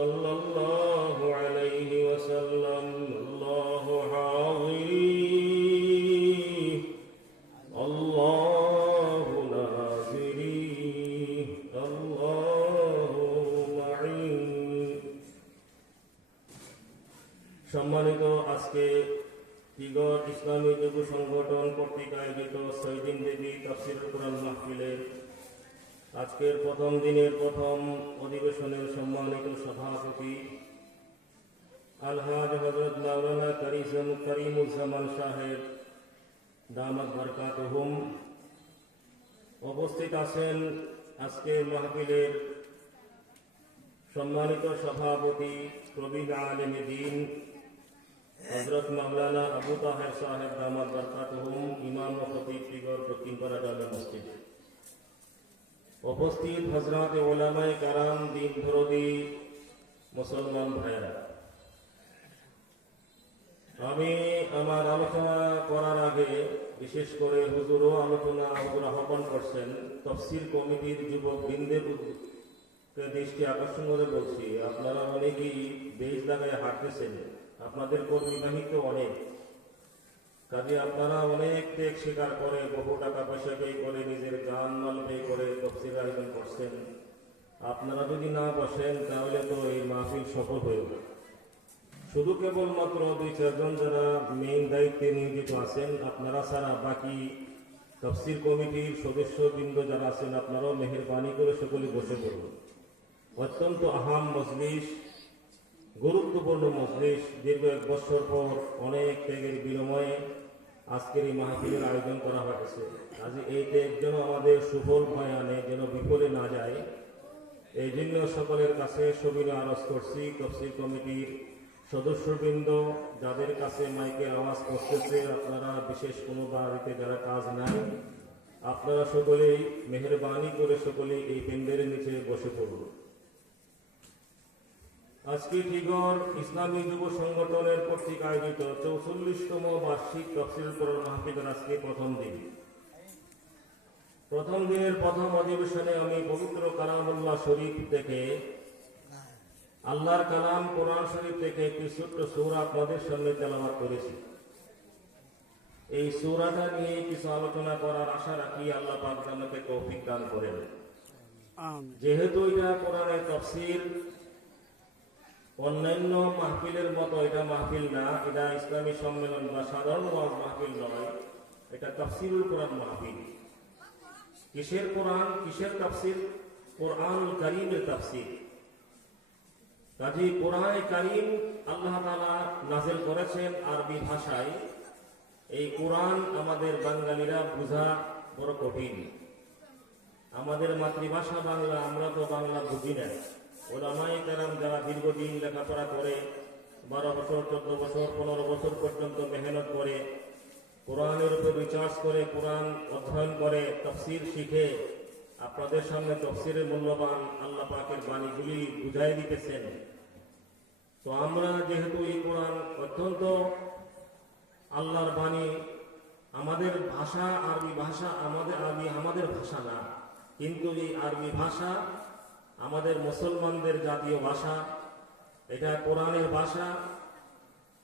صلى الله عليه وسلم الله حاضري الله ناصري الله معي। সম্মানিত, আজকে তিগর ইসলামী যুব সংগঠন কর্তৃক আয়োজিত 6 দিন ব্যাপী তাফসীরুল কুরআন মাহফিলের আজকের প্রথম দিনের প্রথম অধিবেশনের সম্মানিত সভাপতি আলহাজ হযরত মাওলানা করিমুজ্জামান সাহেব দামাত বরকাতুহুম, উপস্থিত আছেন আজকের মাহফিলের সম্মানিত সভাপতি প্রবীণ আলেমে দ্বীন হযরত মাওলানা আবু তাহের সাহেব দামাত বরকাতুহুম, ইমাম ও খতিব তিগর দক্ষিণপাড়া জামে মসজিদ। উপস্থিত হযরত উলামায়ে কেরাম, দিন দরদি মুসলমান ভাইরা, আমি আমার আলোচনা করার আগে বিশেষ করে হুজুরও আহ্বান করছেন, তাফসীর কমিটির যুবক বৃন্দের দৃষ্টি আকর্ষণ করে বলছি, আপনারা অনেকেই বেশ জায়গায় হাঁটতেছেন, আপনাদের কর্মী বাহিনী অনেক, কাজে আপনারা অনেক ত্যাগ স্বীকার করে বহু টাকা পয়সা ব্যয় করে নিজের জান মাল ব্যয় করে তাফসীর আয়োজন করছেন। আপনারা যদি না বসেন তাহলে তো এই মাহফিল সফল হয়ে যাবে। শুধু কেবলমাত্র 2-4 জন যারা মেইন দায়িত্বে নিয়োজিত আছেন, আপনারা ছাড়া বাকি তাফসীর কমিটির সদস্যবৃন্দ যারা আছেন, আপনারাও মেহেরবানি করে সকলে বসে পড়ুন। অত্যন্ত আহাম মজলিস, গুরুত্বপূর্ণ মজলিস, দীর্ঘ 1 বছর পর অনেক ত্যাগের বিনিময়ে আজকের এই মাহফিলের আয়োজন করা হয়েছে। আজ এই ত্যাগ যেন আমাদের সুফল বয়ানে যেন বিফলে না যায়, এই জন্য সকলের কাছে সবিনয় আরজ করছি, তাফসীর কমিটির সদস্যবৃন্দ যাদের কাছে মাইকের আওয়াজ করতেছে, আপনারা বিশেষ কোনো বাড়িতে যারা কাজ নাই, আপনারা সকলেই মেহেরবানি করে সকলেই এই পেন্ডেলের নিচে বসে পড়ুন। আজকে তিগর ইসলামী যুব সংগঠনের কর্তৃক আয়োজিত 44তম বার্ষিক তাফসীরুল কুরআন মাহফিলের আজকে প্রথম দিন। প্রথম দিনের প্রথম অধিবেশনে আমি পবিত্র কালামুল্লাহ শরীফ থেকে, আল্লাহর কালাম কোরআন শরীফ থেকে একটি ছোট্ট সূরা আপনাদের সামনে তেলাওয়াত করেছি। এই সূরাটা নিয়ে কিছু আলোচনা করার আশা রাখি, আল্লাহ পাক আমাকে তৌফিক দান করেন। যেহেতু এটা কোরআনের তাফসীর, অন্যান্য মাহফিলের মতো এটা মাহফিল না, এটা ইসলামী সম্মেলন বা সাধারণ ওয়াজ মাহফিল নয়, এটা তাফসীরুল কুরআন মাহফিল। কিসের কোরআন, কিসের তাফসীর? কোরআনুল কারীমের তাফসীর। কাজী কোরআনে কারীম আল্লাহ তাআলা নাযিল করেছেন আরবি ভাষায়। এই কোরআন আমাদের বাঙালিরা বোঝা বড় কঠিন। আমাদের মাতৃভাষা বাংলা, আমরা তো বাংলা বুঝি না। উলামায়ে কেরাম যারা দীর্ঘদিন লেখাপড়া করে 12 বছর, 14 বছর, 15 বছর পর্যন্ত মেহনত করে, কোরআনের উপর রিসার্চ করে, কোরআন অধ্যয়ন করে, তাফসীর শিখে আপনাদের সামনে তাফসীরের মূল্যবান আল্লাহ পাকের বাণীগুলি বুঝাই দিতেছেন। তো আমরা যেহেতু এই কোরআন অত্যন্ত আল্লাহর বাণী, আমাদের ভাষা আরবি ভাষা, আমাদের ভাষা না, কিন্তু এই আরবি ভাষা আমাদের মুসলমানদের জাতীয় ভাষা, এটা কোরআনের ভাষা,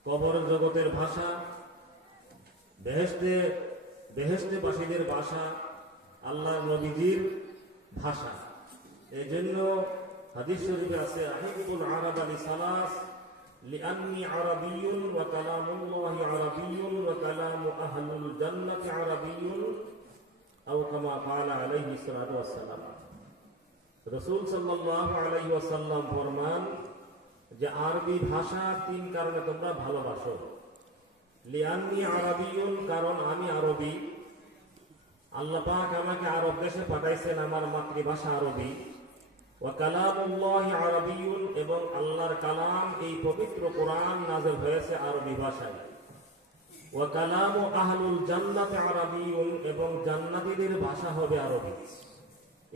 কবর জগতের ভাষা, বেহেশতেবাসীদের ভাষা, আল্লাহর নবীজির ভাষা। এই জন্য হাদিস শরীফে আছে, আহিবুল আরাব লিসালাস লিআন্নী আরাবিয়্যুন ওয়া কালামুল্লাহি আরাবিয়্যুন ওয়া কালামু আহলুল জান্নাতি আরাবিয়্যুন আও কামা ক্বালা আলাইহি সাল্লাতু ওয়াস সালাম। রাসূল সাল্লাল্লাহু আলাইহি ওয়াসাল্লাম ফরমান যে আরবি ভাষা 3 কারণে তোমরা ভালোবাসো। লিআন্নী আরাবিয়্যুন, কারণ আমি আরবি, আল্লাহ পাক আমাকে আরব দেশে পাঠাইছেন, আমার মাতৃভাষা আরবি। ওয়া কালামুল্লাহি আরাবিয়্যুন, এবং আল্লাহর কালাম এই পবিত্র কোরআন নাযিল হয়েছে আরবি ভাষায়। ওয়া কালামু আহলুল জান্নাতি আরাবিয়্যুন, এবং জান্নাতীদের ভাষা হবে আরবি।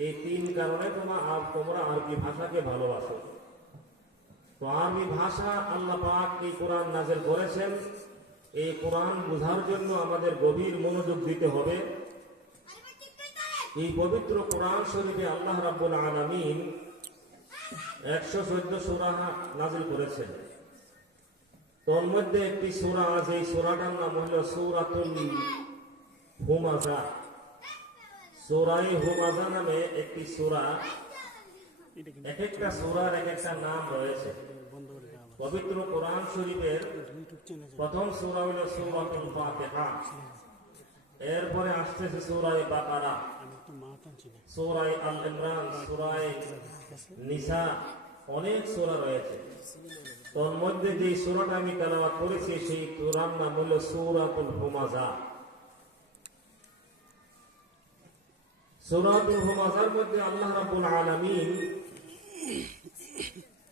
এই 3 কারণে তোমরা আরবি ভাষাকে ভালোবাসো। তো আরবি ভাষা আল্লাহ পাক এই কোরআন নাযিল করেছেন, এই কোরআন বোঝার জন্য আমাদের গভীর মনোযোগ দিতে হবে। এই পবিত্র কোরআন শরীফে আল্লাহ রাব্বুল আলামিন 114 সূরা নাযিল করেছেন। তোর মধ্যে একটি সূরা আছে, এই সূরাটার নাম হলো সূরাতুল হুমাযা। সূরায়ে হুমাযা নামে একটি সূরা, এক একটা সূরার এক একটা নাম রয়েছে। পবিত্র কোরআন শরীফের প্রথম সূরা হলো সূরাতুল ফাতিহা, এরপরে আসতেছে সূরায়ে বাকারা, সূরায়ে আল ইমরান, সূরায়ে নিসা, অনেক সূরা রয়েছে। তোর মধ্যে যে সূরাটা আমি তেলাওয়াত করেছি সেই সূরার নাম হলো সূরাতুল হুমাযা। সূরাতুল হুমাযার মধ্যে আল্লাহ রাব্বুল আলামিন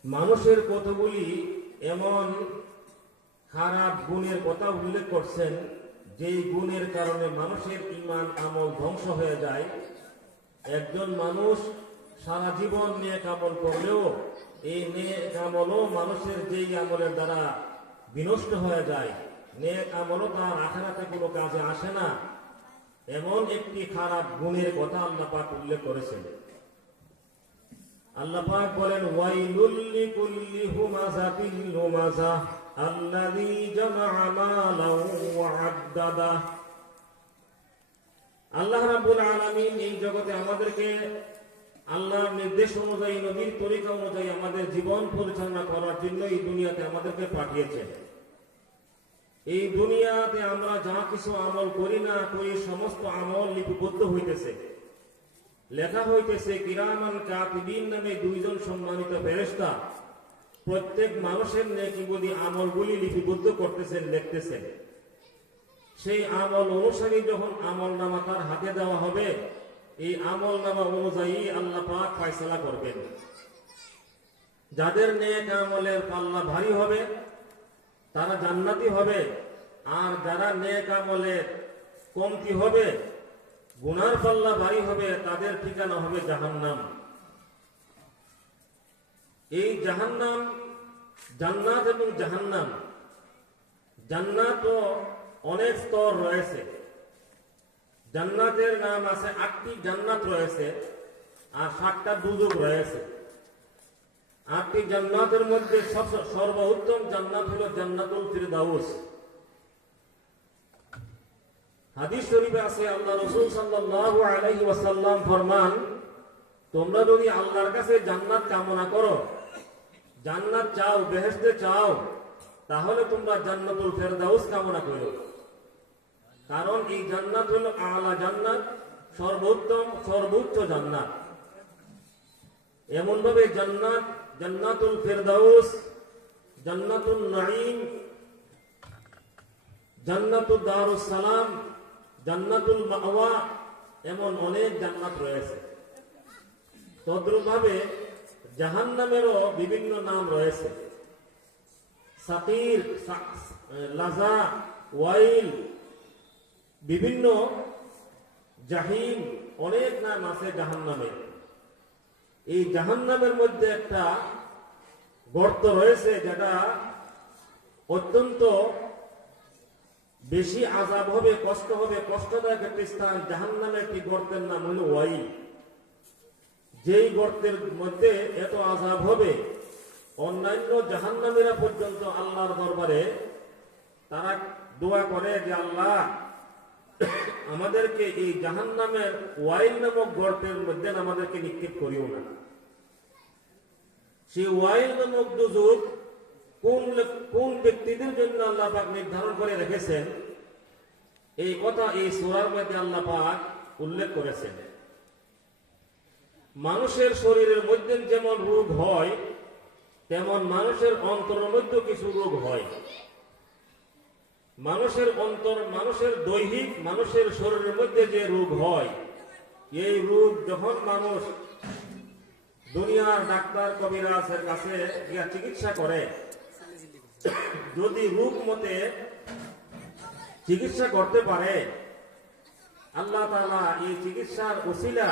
মানুষের কতগুলি এমন খারাপ গুণের কথা উল্লেখ করছেন যেই গুণের কারণে মানুষের ঈমান আমল ধ্বংস হয়ে যায়। একজন মানুষ সারা জীবন নেক আমল করলেও এই নেক আমলও মানুষের যেই আমলের দ্বারা বিনষ্ট হয়ে যায়, নেক আমলও তার আখিরাতে কোনো কাজে আসে না, এমন একটি খারাপ গুণের কথা আল্লাহ পাক উল্লেখ করেছেন। আল্লাহ পাক বলেন, ওয়াইলুল লিকুল্লি হুমাযাতিন লুমাযা আল্লাযী জামাআ মালান ওয়া আদ্দাদা। আল্লাহ রাব্বুল আলামিন এই জগতে আমাদেরকে আল্লাহর নির্দেশ অনুযায়ী, নবীর তরিকা অনুযায়ী আমাদের জীবন পরিচালনা করার জন্য এই দুনিয়াতে আমাদেরকে পাঠিয়েছেন। এই দুনিয়াতে আমরা যা কিছু আমল করি না করি, সমস্ত আমল লিপিবদ্ধ হইতেছে, লেখা হইতেছে। কিরামান কাতিবিন নামে দুইজন সম্মানিত ফেরেশতা প্রত্যেক মানুষের নেকিবদি আমলগুলি লিপিবদ্ধ করতেছেন, লিখতেছেন। সেই আমল অনুসারী যখন আমল নামা তার হাতে দেওয়া হবে, এই আমল নামা অনুযায়ী আল্লাহ পাক ফয়সালা করবেন। যাদের নেক আমলের পাল্লা ভারী হবে তারা জান্নাতি হবে, আর যারা নেক আমলের কমতি হবে, গুনার পাল্লা ভারী হবে, তাদের ঠিকানা হবে জাহান্নাম। এই জাহান্নাম, জান্নাত এবং জাহান্নাম, জান্নাতও অনেক স্তর রয়েছে। জান্নাতের নাম আছে 8টি জান্নাত রয়েছে, আর 7টা দুজক রয়েছে। 8টি জান্নাতের মধ্যে সর্বোত্তম জান্নাত হলো জান্নাতুল ফিরদাউস। হাদিস শরীফে আছে, আল্লাহ রাসূল সাল্লাল্লাহু আলাইহি ওয়াসাল্লাম ফরমান, তোমরা যদি আল্লাহর কাছে জান্নাত কামনা করো, জান্নাত চাও, বেহেশতে চাও, তাহলে তোমরা জান্নাতুল ফিরদাউস কামনা করো। কারণ এই জান্নাত হলো আলা জান্নাত, সর্বোত্তম সর্বোচ্চ জান্নাত। এমন ভাবে জান্নাত, জান্নাতুল ফিরদাউস, জান্নাতুল নাঈম, জান্নাতুল দারুস সালাম, জান্নাতুল মাওয়া, এমন অনেক জান্নাত রয়েছে। তদ্রূপভাবে জাহান্নামেরও বিভিন্ন নাম রয়েছে। সাকির, লাজা, ওয়াইল, বিভিন্ন জাহিম, অনেক নাম আছে জাহান্নামের। এই জাহান্নামের মধ্যে একটা গর্ত রয়েছে যেটা অত্যন্ত বেশি আযাব হবে, কষ্ট হবে, কষ্টদায়ক একটি স্থান। জাহান্নামের একটি গর্তের নাম হলো ওয়াইল। যেই গর্তের মধ্যে এত আযাব হবে, অন্যান্য জাহান্নামীরা পর্যন্ত আল্লাহর দরবারে তারা দোয়া করে যে আল্লাহ আমাদেরকে এই জাহান্নামের ওয়াইল নামক গর্তের মধ্যে আমাদেরকে নিক্ষেপ করিও না। সেই ওয়াইল নামক দুজক কোন ব্যক্তিদের জন্য আল্লাহ পাক নির্ধারণ করে রেখেছেন, এই কথা এই সূরার মধ্যে আল্লাহ পাক উল্লেখ করেছেন। মানুষের শরীরের মধ্যে যেমন রোগ হয়, তেমন মানুষের অন্তরের মধ্যে কিছু রোগ হয়। মানুষের অন্তর, মানুষের দৈহিক, মানুষের শরীরের মধ্যে যে রোগ হয়, এই রোগ যখন মানুষ দুনিয়ার ডাক্তার কবিরাজের কাছে গিয়ে চিকিৎসা করে, যদি রোগ মতে চিকিৎসা করতে পারে, আল্লাহ তাআলা এই চিকিৎসার ওসিলা,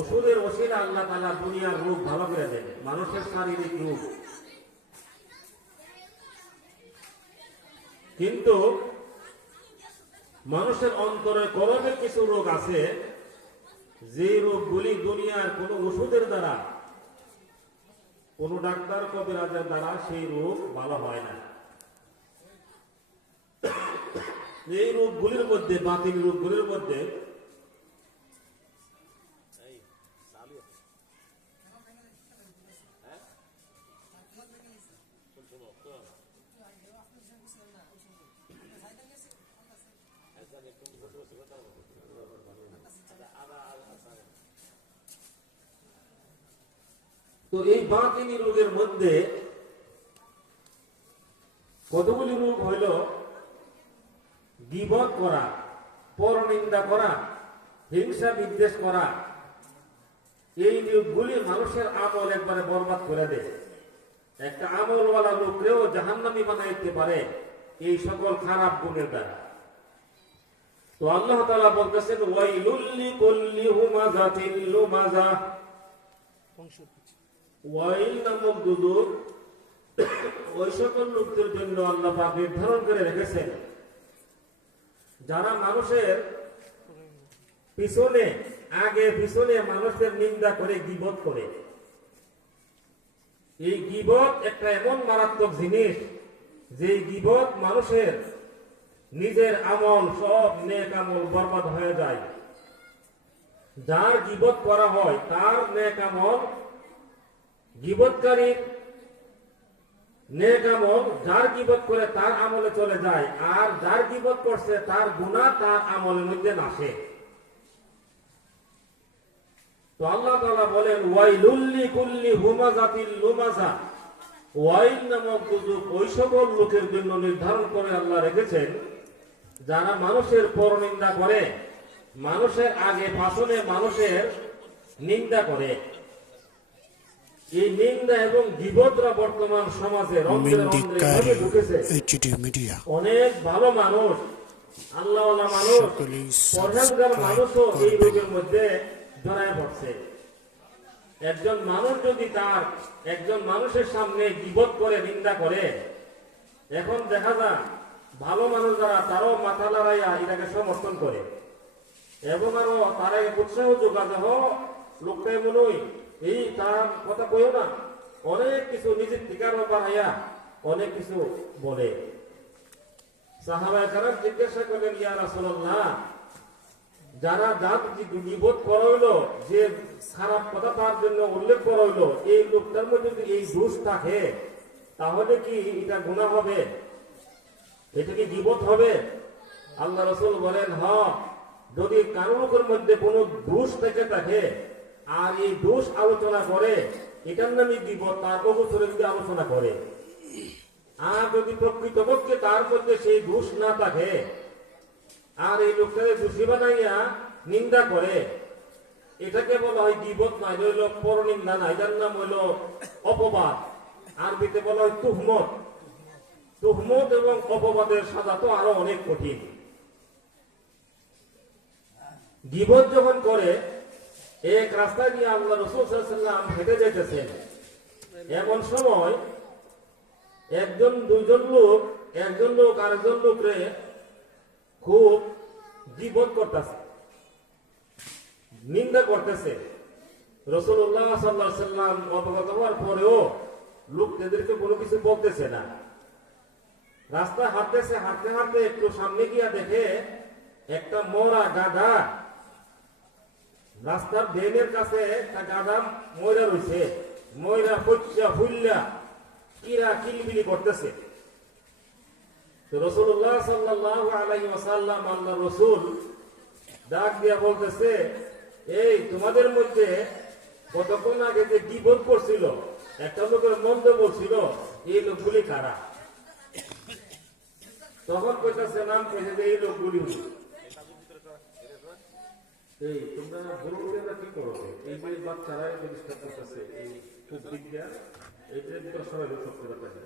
ওষুধের ওসিলা আল্লাহ তাআলা দুনিয়ার রোগ ভালো করে দেন, মানুষের শারীরিক রোগ। কিন্তু মানুষের অন্তরে কলবে কিছু রোগ আছে, যে রোগগুলি দুনিয়ার কোন ওষুধের দ্বারা কোন ডাক্তার কবিরাজের দ্বারা সেই রোগ ভালো হয় না। এই রোগগুলির মধ্যে, বাতিল রোগগুলির মধ্যে তো এই বাতিল রোগের মধ্যে কতগুলি রোগ হইল গীবত করা, পরনিন্দা করা, হিংসা বিদ্বেষ করা। এই রোগগুলি মানুষের আমল একবারে বরবাদ করে দেয়। একটা আমলওয়ালা লোককেও জাহান্নামী বানাইতে পারে এই সকল খারাপ গুণের দ্বারা। তো আল্লাহ তাআলা বলতেছেন ওয়াইলুল লিকুল্লি হুমাযাতিল লুমাযা। ওয়াইল নামক দুদুক ওই সকল লোকদের জন্য আল্লাহ পাক নির্ধারণ করে রেখেছেন যারা মানুষের পিছনে, আগে পিছনে মানুষের নিন্দা করে, গীবত করে। এই গীবত একটা এমন মারাত্মক জিনিস যে গীবত মানুষের নিজের আমল, সব নেক আমল বরবাদ হয়ে যায়। যার গীবত করা হয় তার নেক আমল, গীবতকারী নেক আমল যার গীবত করে তার আমলে চলে যায়, আর যার গীবত করছে তার গুনাহ তার আমলের মধ্যে নাসে। তো আল্লাহ তাআলা বলেন ওয়াইলুল লিকুল্লি হুমাযাতিল লুমাযা। ওয়াইল নামক দুজক ওই সকল লোকের জন্য নির্ধারণ করে আল্লাহ রেখেছেন যারা মানুষের পরনিন্দা করে, মানুষের আগে পাছনে মানুষের নিন্দা করে। এই নিন্দা এবং গীবতরা বর্তমান সমাজে রন্ধ্রে রন্ধ্রে ঢুকেছে। অনেক ভালো মানুষ, আল্লাহওয়ালা মানুষ, পরহেজগার মানুষও এই রোগের মধ্যে জড়ায় পড়ছে। একজন মানুষ যদি তার একজন মানুষের সামনে গীবত করে, নিন্দা করে, এখন দেখা যায় ভালো মানুষ যারা তারাও মাথা লড়াইয়া এটাকে সমর্থন করে এবং আরো তারা উৎসাহ যোগাযোগ লোকটাই মনে হয় এই তার কথা কইও না, অনেক কিছু নিজের ঠিকানা বানাইয়া অনেক কিছু বলে। সাহাবায়ে কেরাম জিজ্ঞাসা করলেন ইয়া রাসূলুল্লাহ, যারা জাত গীবত করাইলো, যে খারাপ কথা তার জন্য উল্লেখ করাইলো, এই লোকটার মধ্যে যদি এই দোষ থাকে তাহলে কি এটা গুনাহ হবে? এটা কি গীবত হবে? আল্লাহ রাসূল বলেন হ্যাঁ, যদি কারো লোকের মধ্যে কোনো দোষ থেকে থাকে আর এই দোষ আলোচনা করে, এটার নামে গীবত। তার অগোচরে যদি আলোচনা করে, আর যদি প্রকৃতপক্ষে তার মধ্যে সেই দোষ না থাকে আর এই লোকটাকে দোষী বানাইয়া নিন্দা করে, এটাকে বলা হয় গীবত নয়, হইল পরনিন্দা না, এটার নাম হইল অপবাদ। আরবিতে বলা হয় তুহমত। তুহমত এবং অপবাদের সাজা তো আরো অনেক কঠিন। গীবত যখন করে, এক রাস্তায় নিয়ে আল্লাহ রাসূল সাল্লাল্লাহু আলাইহি ওয়াসাল্লাম হেঁটে যাইতেছেন, এমন সময় একজন দুইজন লোক, একজন লোক আরেকজন লোকরে খুব গীবত করতেছে, নিন্দা করতেছে। রাসূলুল্লাহ সাল্লাল্লাহু আলাইহি ওয়াসাল্লাম অবগত হওয়ার পরেও লোক তাদেরকে কোনো কিছু বলতেছে না। রাস্তা হাঁটতেছে, হাঁটতে হাঁটতে একটু সামনে গিয়া দেখে একটা মরা গাধা রাস্তার ড্রেনের কাছে, একটা গাধা ময়রা রয়েছে, ময়রা পচা ফুল্লা কিরা কিলবিলি করতেছে। তো রাসূলুল্লাহ সাল্লাল্লাহু আলাইহি ওয়াসাল্লাম, আল্লাহর রাসূল ডাক দিয়া বলতেছে, এই তোমাদের মধ্যে কতক্ষণ আগে যে গীবত করছিল, একটা লোকের মন্দ বলছিল, এই লোকগুলি কারা? তখন কইতাছে, নাম কইছে যে এই লোকগুলি। এই তোমরা বড়রা কি করো? এই যে বাচ্চারা এই জিনিসটা করতেছে, এই খুব বিজ্ঞান, এইটার ভিতরে সবাই লোক করতে পারে।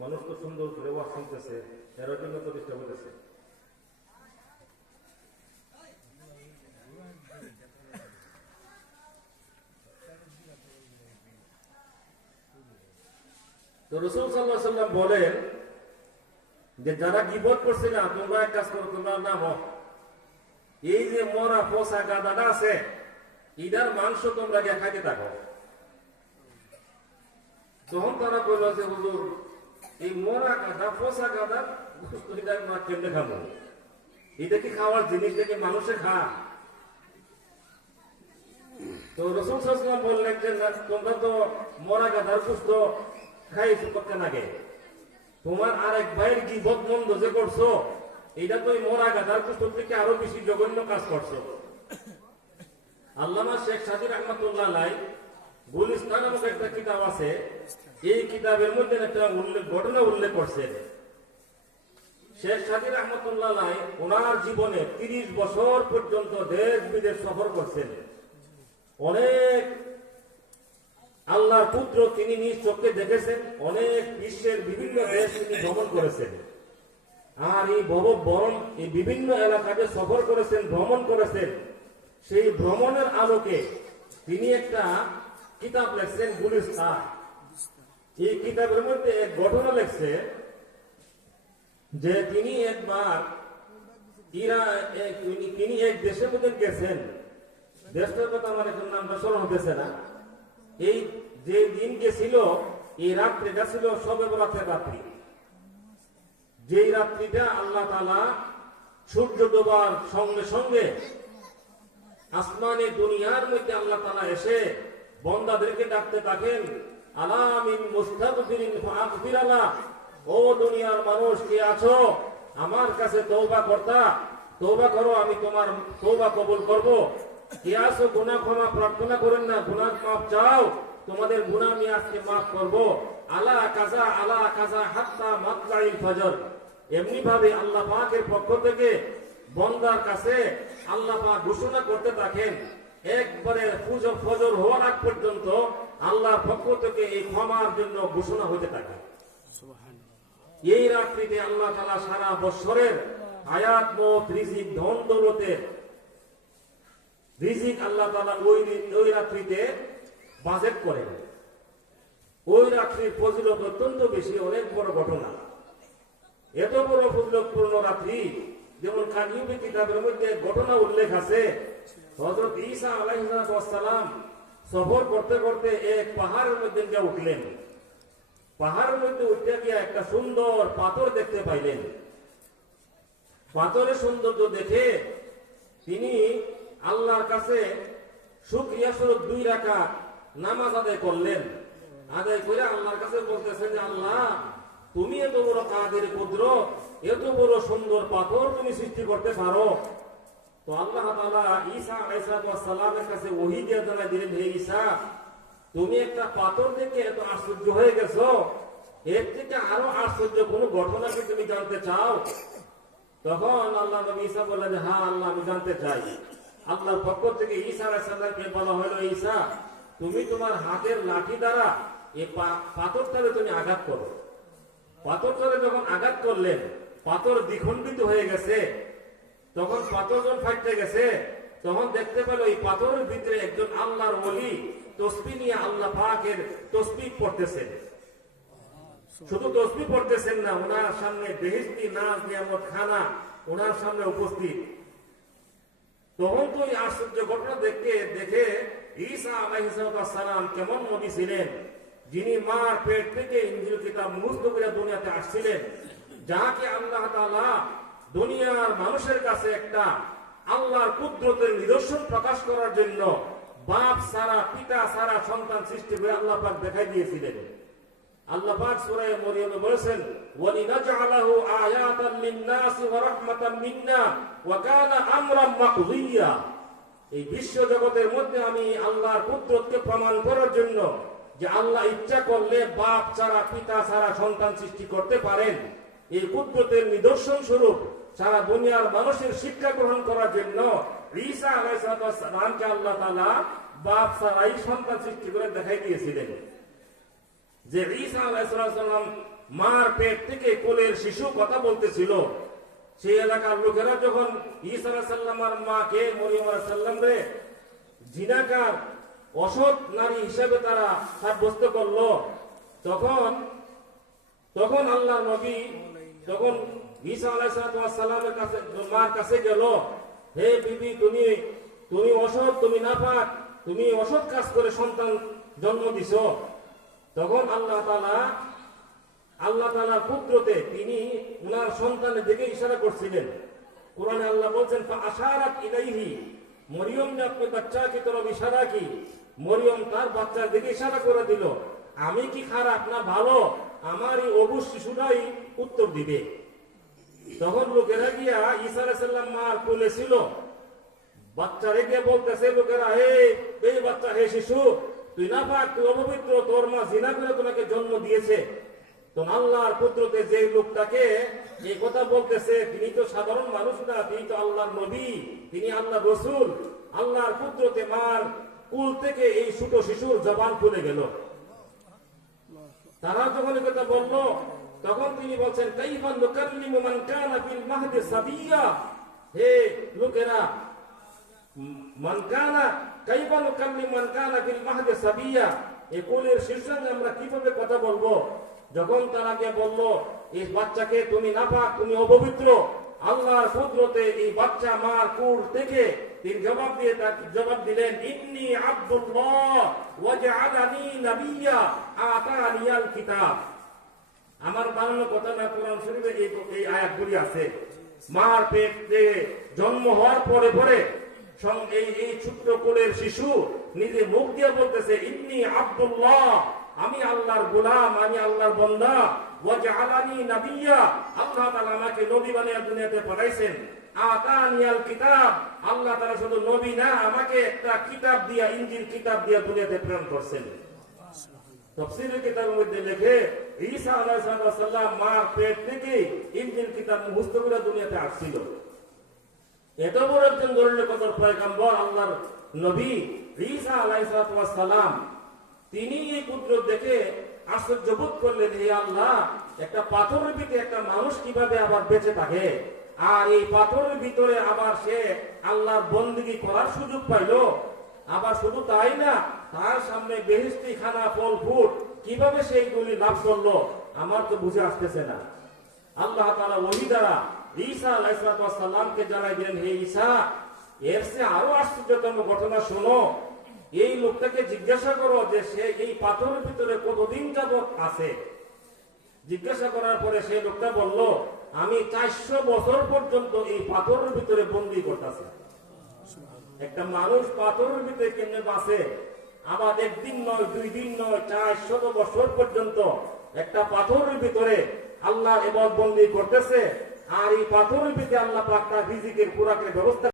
মানুষ তো সুন্দর করে ওয়াজ শুনতেছে, এর জন্য প্রতিষ্ঠা করতেছে। তো রাসূল সাল্লাল্লাহু আলাইহি ওয়াসাল্লাম বলেন যে যারা গীবত করছে না, তোমরা এক কাজ করো, তোমরা না হোক, এই যে মরা পচা গাদাটা আছে, ইদার মাংস তোমরা গিয়ে খাইতে থাকো। তখন তারা কইল যে হুজুর এই মরা গাধা পচা গাধা এটা আমরা কেমনে খাবো, এটা কি খাওয়ার জিনিস দেখে মানুষে খা? তো রাসূল সাল্লাল্লাহু আলাইহি ওয়াসাল্লাম বললেন যে তোমরা তো মরা গাধার গোশত খাইছো কতক্ষণ আগে, তোমার আরেক ভাইয়ের গীবত মন্দ যে করছো এটা তো মরা গাধার গোশত থেকে আরো বেশি জঘন্য কাজ করছো। আল্লামা শেখ সাদী রাহমাতুল্লাহ আলাইহি গুলিস্তান নামক একটা কিতাব আছে, এই কিতাবের মধ্যে একটা ঘটনা উল্লেখ করছেন। শেখ সাদী রাহমাতুল্লাহ আলাইহি ওনার জীবনে 30 বছর পর্যন্ত দেশ বিদেশ সফর করছেন। অনেক আল্লাহর পুত্র তিনি নিজ চোখে দেখেছেন, অনেক বিশ্বের বিভিন্ন দেশ তিনি ভ্রমণ করেছেন। আর এই বিভিন্ন এলাকাতে সফর করেছেন, ভ্রমণ করেছেন। সেই ভ্রমণের আলোকে তিনি একটা কিতাব লেখছেন গুলিস্তান। এই কিতাবের মধ্যে এক ঘটনা লেখছে যে তিনি একবার তিনি এক দেশের মধ্যে গেছেন, দেশটার কথা আমার এখন নামটা স্মরণ হতেছে না। এই যে দিন গেছিল এই রাত্রিটা ছিল শবে বরাতের রাত্রি। যেই রাত্রিটা আল্লাহ তাআলা সূর্য ডোবার সঙ্গে সঙ্গে আসমানে দুনিয়ার মধ্যে আল্লাহ তাআলা এসে বান্দাদেরকে ডাকতে থাকেন, আলা মিন মুস্তাগফিরিন ফাগফির আলা, ও দুনিয়ার মানুষ কে আছো আমার কাছে তওবা করো, আমি তোমার তওবা কবুল করব। কে আছো গুনাহ ক্ষমা প্রার্থনা করেন না, গুনাহ মাফ চাও, তোমাদের গুনাহ আমি আজকে মাফ করব। আলা কাজা হাত্তা মাতলাইল ফজর। এমনি ভাবে আল্লাহ পাকের পক্ষ থেকে বান্দার কাছে আল্লাহ পাক ঘোষণা করতে থাকেন, একবারে ফজর হওয়ার আগ পর্যন্ত আল্লাহর পক্ষ থেকে এই ক্ষমার জন্য ঘোষণা হতে থাকে। এই রাত্রিতে আল্লাহ তাআলা সারা বছরের হায়াত মত রিজিক ধন দৌলতের রিজিক আল্লাহ তাআলা ওই রাত্রিতে বাজেট করেন। ওই রাত্রির ফজিলত অত্যন্ত বেশি, অনেক বড় ঘটনা। এত বড় ফজিলতপূর্ণ রাত্রি, যেমন কানিউবি কিতাবের মধ্যে ঘটনা উল্লেখ আছে, হযরত ঈসা আলাইহিস সালাম সফর করতে করতে এক পাহাড়ের মধ্যে গিয়ে উঠলেন। পাহাড়ের মধ্যে উঠতে গিয়ে একটা সুন্দর পাথর দেখতে পাইলেন। পাথরের সৌন্দর্য দেখে তিনি আল্লাহর কাছে শুকরিয়া স্বরূপ 2 রাকাত নামাজ আদায় করলেন। আদায় করে আল্লাহর কাছে বলতেছেন যে আল্লাহ, তুমি এত বড় কাদের কুদরত, এত বড় সুন্দর পাথর তুমি সৃষ্টি করতে পারো। তো আল্লাহ তাআলা ঈসা আলাইহিস সালামের কাছে ওহী দিয়ে জানাই দিলেন, হে ঈসা, তুমি একটা পাথর দেখে এত আশ্চর্য হয়ে গেছো, এর থেকে আরো আশ্চর্য কোন ঘটনা কি তুমি জানতে চাও? তখন আল্লাহ নবী ঈসা বললেন, হ্যাঁ আল্লাহ, আমি জানতে চাই। আল্লাহর পক্ষ থেকে ঈসা আলাইহিস সালামকে বলা হলো, ঈসা, তুমি তোমার হাতের লাঠি দ্বারা এই পাথরটাকে তুমি আঘাত করো। পাথরটাকে যখন আঘাত করলেন, পাথর দ্বিখণ্ডিত হয়ে গেছে। তখন পাথর যখন ফাটতে গেছে, তখন দেখতে পেল এই পাথরের ভিতরে একজন আল্লাহর ওলি তসবিহ নিয়ে আল্লাহ পাকের তসবিহ পড়তেছেন। শুধু তসবিহ পড়তেছেন না, ওনার সামনে বেহেশতি নাজ নিয়ামত খানা ওনার সামনে উপস্থিত। তখন তো এই আশ্চর্য ঘটনা দেখে ঈসা আলাইহিস সালাম কেমন নবী ছিলেন, যিনি মার পেট থেকে ইনজিল কিতাব মুখস্থ করে দুনিয়াতে আসছিলেন, যাকে আল্লাহ তাআলা দুনিয়ার মানুষের কাছে একটা আল্লাহর কুদরতের নিদর্শন প্রকাশ করার জন্য বাপ সারা পিতা সারা সন্তান সৃষ্টি করে আল্লাহ পাক দেখাই দিয়েছিলেন। আল্লাহ পাক সূরা মরিয়মে বলেছেন, ওয়ালিনাজআলাহু আয়াতান লিন-নাসি ওয়া রাহমাতান মিন্না ওয়া কানা আমরান মাকদিয়া। এই বিশ্ব জগতের মধ্যে আমি আল্লাহর কুদরতকে প্রমাণ করার জন্য, যে আল্লাহ ইচ্ছা করলে বাপ ছাড়া পিতা ছাড়া সন্তান সৃষ্টি করতে পারেন, এই কুদরতের নিদর্শন স্বরূপ সারা দুনিয়ার মানুষের শিক্ষা গ্রহণ করার জন্য ঈসা আলাইহিস সালামকে আল্লাহ তাআলা বাপ ছাড়াই সন্তান সৃষ্টি করে দেখাই দিয়েছিলেন। যে ঈসা আলাইহিস সালাম মার পেট থেকে কোলের শিশু কথা বলতেছিল, সেই এলাকার লোকেরা যখন ঈসা আলাইহিস সালামের মাকে মরিয়ম আলাইহিস সালামরে জিনাকার অসৎ নারী হিসেবে তারা সাব্যস্ত করলো, তখন আল্লাহর নবী যখন ঈসা আলাইহিস সালামের কাছে মার কাছে গেল, হে বিবি, তুমি অসৎ, তুমি নাপাক, তুমি অসৎ কাজ করে সন্তান জন্ম দিছো। তখন আল্লাহ তাআলার পুত্রতে তিনি উনার সন্তানের দিকে ইশারা করছিলেন। কোরআনে আল্লাহ বলছেন ফাআশারাত ইলাইহি, মরিয়ম ने अपने बच्चा की तरफ इशारा की। মরিয়ম তার বাচ্চার দিকে ইশারা করে দিল, আমি কি খারাপ না ভালো, আমার এই অবুজ শিশুটাই উত্তর দিবে। তখন লোকেরা গিয়া ঈসা আলাইহিস সালাম মার কোলে ছিল, বাচ্চারে গিয়ে বলতেছে লোকেরা, এই বাচ্চা, হে শিশু, তুই নাপাক, তুই অপবিত্র, তোর মা জিনা করে তোমাকে জন্ম দিয়েছে। তো আল্লাহর পুত্রতে যে লোকটাকে এই কথা বলতেছে, তিনি তো সাধারণ মানুষ না, তিনি তো আল্লাহর নবী, তিনি আল্লাহর রাসূল। আল্লাহর পুত্রতে মার কুল থেকে এই ছোট শিশুর জবান খুলে গেল। তারা যখন এই কথা বলল, তখন তিনি বলছেন কাইফা নুকাল্লিমু মান কানা ফিল মাহদি সাবিয়্যা, হে লোকেরা, মান কানা কাইফা নুকাল্লিমু মান কানা ফিল মাহদি সাবিয়্যা, এই কোলের শিশুর সঙ্গে আমরা কিভাবে কথা বলবো? যখন তারা গিয়ে বলল, এই বাচ্চাকে তুমি নাপাক, তুমি অপবিত্র, আল্লাহর কুদরতে এই বাচ্চা মার কুল থেকে তিনি জবাব দিলেন, ইন্নী আব্দুল্লাহ ওয়া জাআলানি নাবিয়্যা আতানিয়াল কিতাব। আমার বানানো কথা না, কোরআন শরীফে এই আয়াতগুলি আছে। মার পেট থেকে জন্ম হওয়ার পরে পরে এই ছোট্ট কোলের শিশু নিজে মুখ দিয়ে বলতেছে, ইন্নী আব্দুল্লাহ, আমি আল্লাহর গোলাম, আমি আল্লাহর বান্দা, ওয়া জাআলানি নাবিয়্যা, আল্লাহ তাআলা আমাকে নবী বানিয়ে দুনিয়াতে পাঠাইছেন, আতানিয়াল কিতাব, আল্লাহ তাআলা শুধু নবী না, আমাকে একটা কিতাব দিয়া, ইনজিল কিতাব দিয়া দুনিয়াতে প্রেরণ করছেন। তাফসীরের কিতাবের মধ্যে লেখে, ঈসা আলাইহিস সালাম মার পেট থেকে ইনজিল কিতাব মুখস্থ করে দুনিয়াতে আসছিল। এত বড় একজন গরিবের কদর পয়গম্বর, আল্লাহর নবী ঈসা আলাইহিস সালাম, তিনি এই কুদরত দেখে আশ্চর্য বোধ করলেন, হে আল্লাহ, একটা পাথরের ভিতরে একটা মানুষ কিভাবে আবার বেঁচে থাকে, আর এই পাথরের ভিতরে আবার সে আল্লাহর বন্দেগী করার সুযোগ পাইলো। আবার শুধু তাই না, তার সামনে বেহেশতি খানা, ফল ফুট, কিভাবে সেইগুলি লাভ করলো, আমার তো বুঝে আসতেছে না। আল্লাহ তাআলা ওহী দ্বারা ঈসা আলাইহিস সালামকে জানাই দিলেন, হে ঈসা, এর চেয়ে আরো আশ্চর্যতম ঘটনা শোনো। এই লোকটাকে জিজ্ঞাসা করো যে সে এই পাথরের ভিতরে কতদিন যাবত আছে। জিজ্ঞাসা করার পরে সেই লোকটা বলল, আমি 400 বছর পর্যন্ত এই পাথরের ভিতরে বন্দী করতেছি। একটা মানুষ পাথরের ভিতরে কেমনে বাঁচে? আবার একদিন নয়, 2 দিন নয়, 400 বছর পর্যন্ত একটা পাথরের ভিতরে আল্লাহ ইবাদত বন্দী করতেছে। আর এই পাথরের ভিতরে আল্লাহ পাক তার রিজিকের খোরাকের ব্যবস্থা